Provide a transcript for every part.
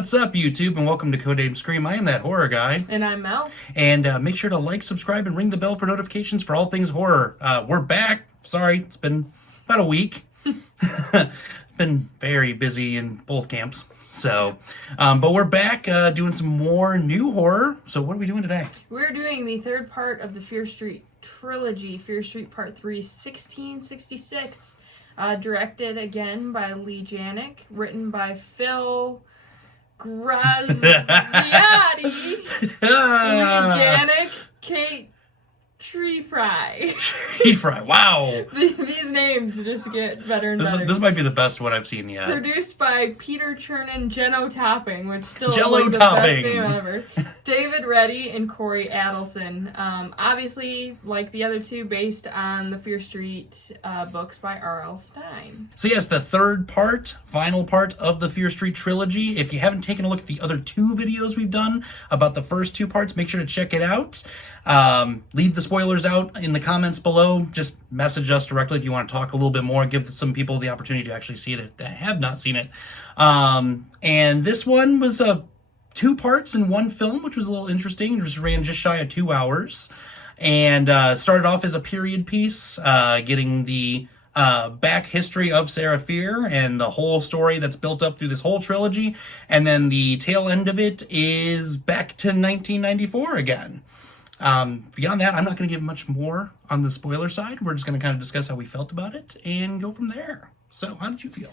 What's up, YouTube, and welcome to Codename Scream. I am that horror guy. And I'm Mel. And make sure to like, subscribe, and ring the bell for notifications for all things horror. We're back. Sorry, it's been about a week. Been very busy in both camps. So, but we're back doing some more new horror. So what are we doing today? We're doing the third part of the Fear Street trilogy, Fear Street Part 3, 1666. Directed again by Lee Janik, written by Phil Graziati, Lee Janik, Kate Tree Fry. Tree Fry, wow. These names just get better and better. This might be the best one I've seen yet. Produced by Peter Chernin, Jello Topping, which still Jello is like the Topping. best name ever. David Reddy and Corey Adelson. Obviously, like the other two, based on the Fear Street books by R.L. Stine. So yes, the third part, final part of the Fear Street trilogy. If you haven't taken a look at the other two videos we've done about the first two parts, make sure to check it out. Leave the spoilers out in the comments below. Just message us directly if you want to talk a little bit more. Give some people the opportunity to actually see it that have not seen it. And this one was two parts in one film, which was a little interesting. It just ran just shy of 2 hours. And started off as a period piece, getting the back history of Sarah Fear and the whole story that's built up through this whole trilogy. And then the tail end of it is back to 1994 again. Beyond that, I'm not going to give much more on the spoiler side. We're just going to kind of discuss how we felt about it and go from there. So, how did you feel?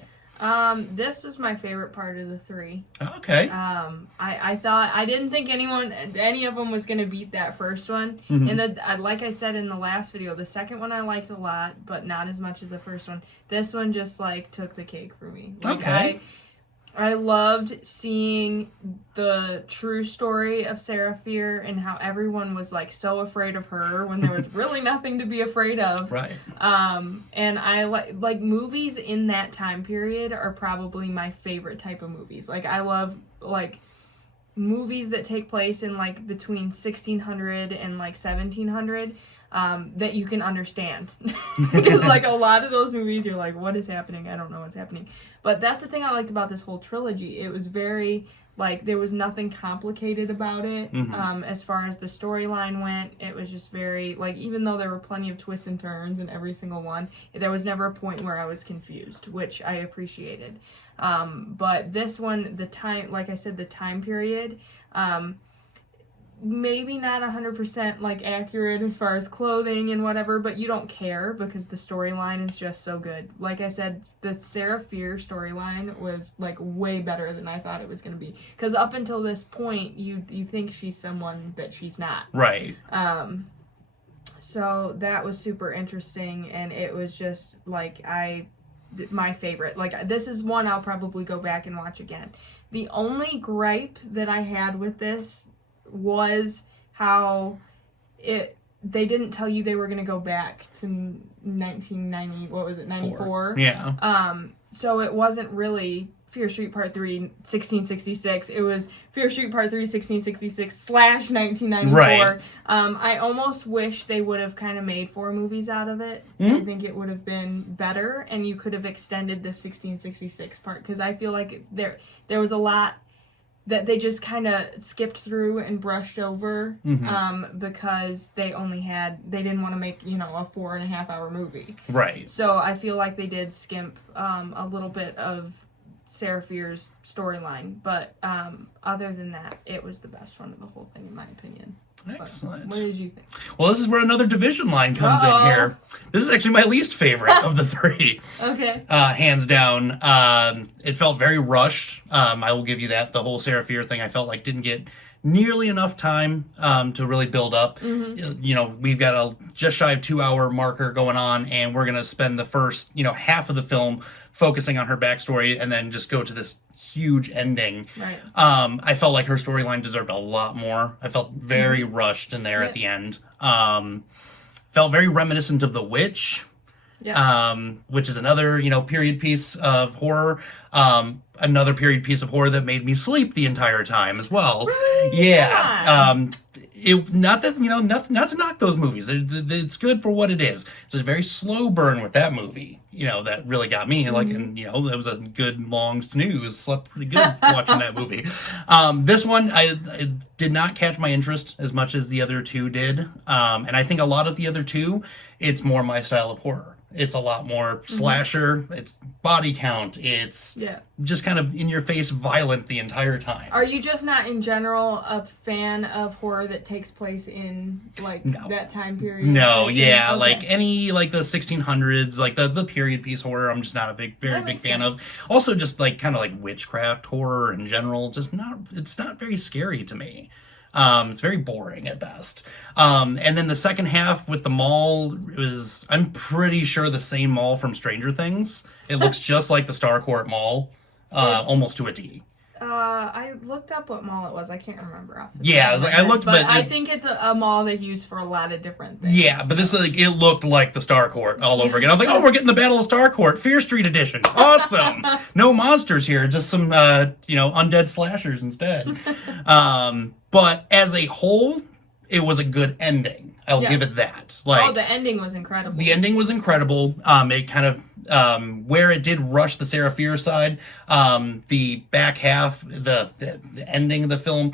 This was my favorite part of the three. Okay. I didn't think any of them was going to beat that first one. Mm-hmm. And like I said in the last video, the second one I liked a lot, but not as much as the first one. This one just, like, took the cake for me. Like, okay. I loved seeing the true story of Sarah Fear and how everyone was, like, so afraid of her when there was really nothing to be afraid of. Right. And I like movies in that time period are probably my favorite type of movies. Like, I love, like, movies that take place in, like, between 1600 and, like, 1700. That you can understand. Because, like, a lot of those movies, you're like, what is happening? I don't know what's happening. But that's the thing I liked about this whole trilogy. It was very, like, there was nothing complicated about it. Mm-hmm. As far as the storyline went, it was just very, like, even though there were plenty of twists and turns in every single one, there was never a point where I was confused, which I appreciated. But this one, the time, like I said, the time period, maybe not 100% like accurate as far as clothing and whatever, but you don't care because the storyline is just so good. Like I said, the Sarah Fear storyline was like way better than I thought it was going to be. Because up until this point, you think she's someone that she's not. Right. So that was super interesting, and it was just like my favorite. Like, this is one I'll probably go back and watch again. The only gripe that I had with this was how they didn't tell you they were going to go back to 1990, what was it, 94? Yeah. So it wasn't really Fear Street Part 3, 1666. It was Fear Street Part 3, 1666 / 1994. Right. I almost wish they would have kind of made 4 movies out of it. Mm-hmm. I think it would have been better, and you could have extended the 1666 part, because I feel like there was a lot that they just kind of skipped through and brushed over, because they didn't want to make, a 4.5 hour movie. Right. So I feel like they did skimp a little bit of Sarah Fear's storyline, but other than that, it was the best one of the whole thing, in my opinion. Excellent. What did you think? Well, this is where another division line comes in here. This is actually my least favorite of the three. Okay. Hands down. It felt very rushed. I will give you that. The whole Sarah Fear thing, I felt like didn't get nearly enough time to really build up. Mm-hmm. We've got a just shy of 2 hour marker going on, and we're going to spend the first, half of the film focusing on her backstory and then just go to this huge ending. Right. I felt like her storyline deserved a lot more. I felt very rushed in there at the end. Felt very reminiscent of The Witch, which is another, period piece of horror. Another period piece of horror that made me sleep the entire time as well. Really? Yeah. not that, not to knock those movies. It's good for what it is. It's a very slow burn with that movie, that really got me. Like, and that was a good long snooze. Slept pretty good watching that movie. This one, I did not catch my interest as much as the other two did. And I think a lot of the other two, it's more my style of horror. It's a lot more slasher. It's body count. It's just kind of in your face violent the entire time. Are you just not in general a fan of horror that takes place in that time period? No, yeah, like any the 1600s, like the period piece horror. I'm just not a very big fan of. Also, just kind of witchcraft horror in general. It's not very scary to me. It's very boring at best. And then the second half with the mall I'm pretty sure the same mall from Stranger Things. It looks just like the Starcourt Mall, almost to a T. I looked up what mall it was. I can't remember off the Yeah, I looked, but I think it's a mall they use for a lot of different things. Yeah, but this it looked like the Starcourt all over again. I was like, oh, we're getting the Battle of Starcourt, Fear Street edition. Awesome. No monsters here, just some undead slashers instead. But as a whole, it was a good ending. I'll give it that. The ending was incredible. The ending was incredible. It kind of where it did rush the Sarah Fear side. The back half, the ending of the film,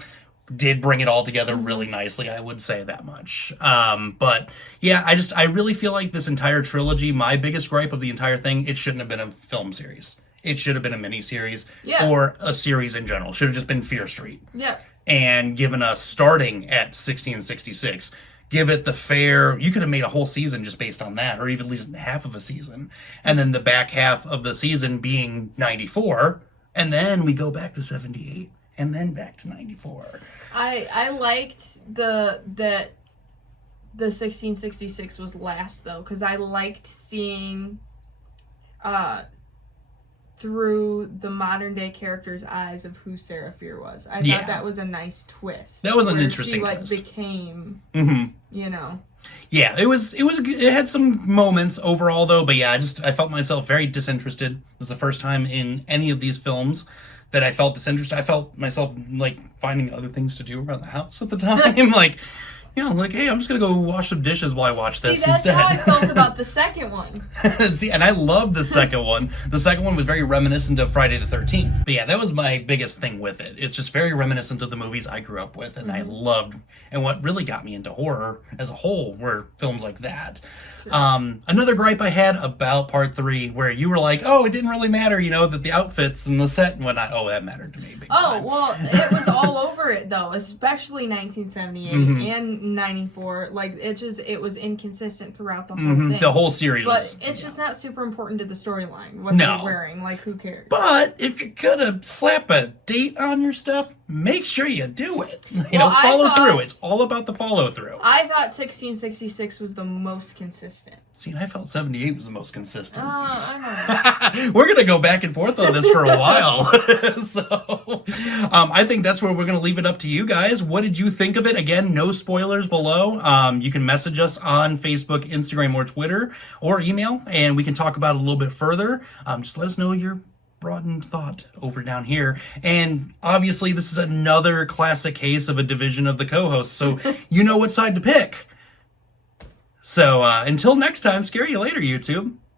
did bring it all together really nicely. I would say that much. But yeah, I really feel like this entire trilogy. My biggest gripe of the entire thing, it shouldn't have been a film series. It should have been a miniseries or a series in general. Should have just been Fear Street. Yeah. And given us starting at 1666. Give it the fair. You could have made a whole season just based on that, or even at least half of a season. And then the back half of the season being 94, and then we go back to 78, and then back to 94. I liked that the 1666 was last though, because I liked seeing through the modern day character's eyes of who Sarah Fear was. I thought that was a nice twist. That was an interesting twist. She became, Yeah, it had some moments overall though, but yeah, I felt myself very disinterested. It was the first time in any of these films that I felt disinterested. I felt myself finding other things to do around the house at the time. Hey, I'm just gonna go wash some dishes while I watch this instead. See, that's how I felt about the second one. See, and I love the second one. The second one was very reminiscent of Friday the 13th. But yeah, that was my biggest thing with it. It's just very reminiscent of the movies I grew up with and I loved. And what really got me into horror as a whole were films like that. Another gripe I had about part 3, where you were like, oh, it didn't really matter, that the outfits and the set and whatnot. Oh, that mattered to me big time. Oh, well, it was all over it though, especially 1978 and 94. It was inconsistent throughout the whole thing. The whole series. But it's just not super important to the storyline, what they're wearing. Who cares? But if you're gonna slap a date on your stuff, make sure you do it. Follow through. It's all about the follow through. I thought 1666 was the most consistent. See, and I felt 78 was the most consistent. I don't know. We're going to go back and forth on this for a while. So, I think that's where we're going to leave it up to you guys. What did you think of it? Again, no spoilers below. You can message us on Facebook, Instagram, or Twitter, or email, and we can talk about it a little bit further. Just let us know your broadened thought over down here. And obviously, this is another classic case of a division of the co-hosts, so you know what side to pick. So until next time, scare you later, YouTube.